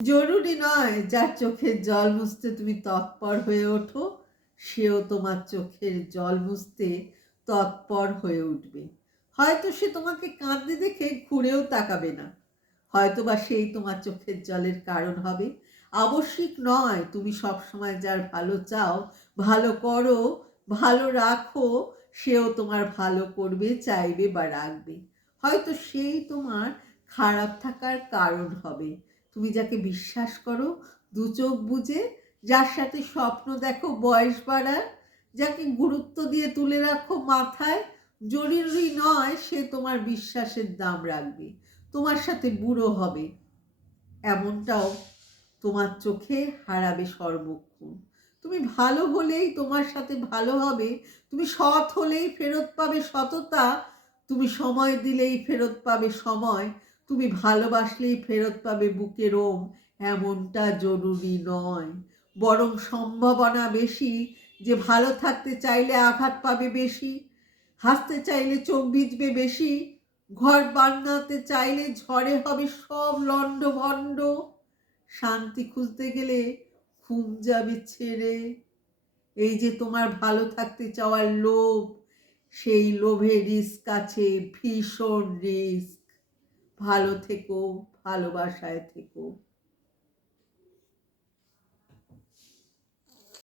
জরুরি নয় যার চোখের জল মুছতে তুমি তৎপর হয়ে ওঠো সেও তোমার চোখের জল মুছতে তৎপর হয়ে উঠবে। হয়তো সে তোমাকে কাঁদতে দেখে ঘুরেও তাকাবে না, হয়তো বা সেই তোমার চোখের জলের কারণ হবে। আবশ্যিক নয় তুমি সবসময় যার ভালো চাও, ভালো করো, ভালো রাখো, সেও তোমার ভালো করবে, চাইবে বা রাখবে। হয়তো সেই তোমার খারাপ থাকার কারণ হবে। তুমি যাকে বিশ্বাস করো দু চোখ বুজে, যার সাথে স্বপ্ন দেখো বয়স বাড়ার, যাকে গুরুত্ব দিয়ে তুলে রাখো মাথায়, জরুরি নয় সে তোমার বিশ্বাসের দাম রাখবে, তোমার সাথে বুড়ো হবে। এমনটাও তোমার চোখে হারাবে সর্বক্ষণ। তুমি ভালো হলেই তোমার সাথে ভালো হবে, তুমি সৎ হলেই ফেরত পাবে সততা, তুমি সময় দিলেই ফেরত পাবে সময়, তুমি ভালোবাসলেই ফেরত পাবে বুকের ওম। এমনটা জরুরি নয়, বরং সম্ভাবনা বেশি যে ভালো থাকতে চাইলে আঘাত পাবে বেশি, হাসতে চাইলে চোখ ভিজবে বেশি, ঘর বানাতে চাইলে ঝড়ে হবে সব লণ্ডভণ্ড, শান্তি খুঁজতে গেলে ঘুম যাবে ছেড়ে। এই যে তোমার ভালো থাকতে চাওয়ার লোভ, সেই লোভে রিস্ক আছে, ভীষণ রিস্ক। ভালো থেকো, ভালোবাসায় থেকো।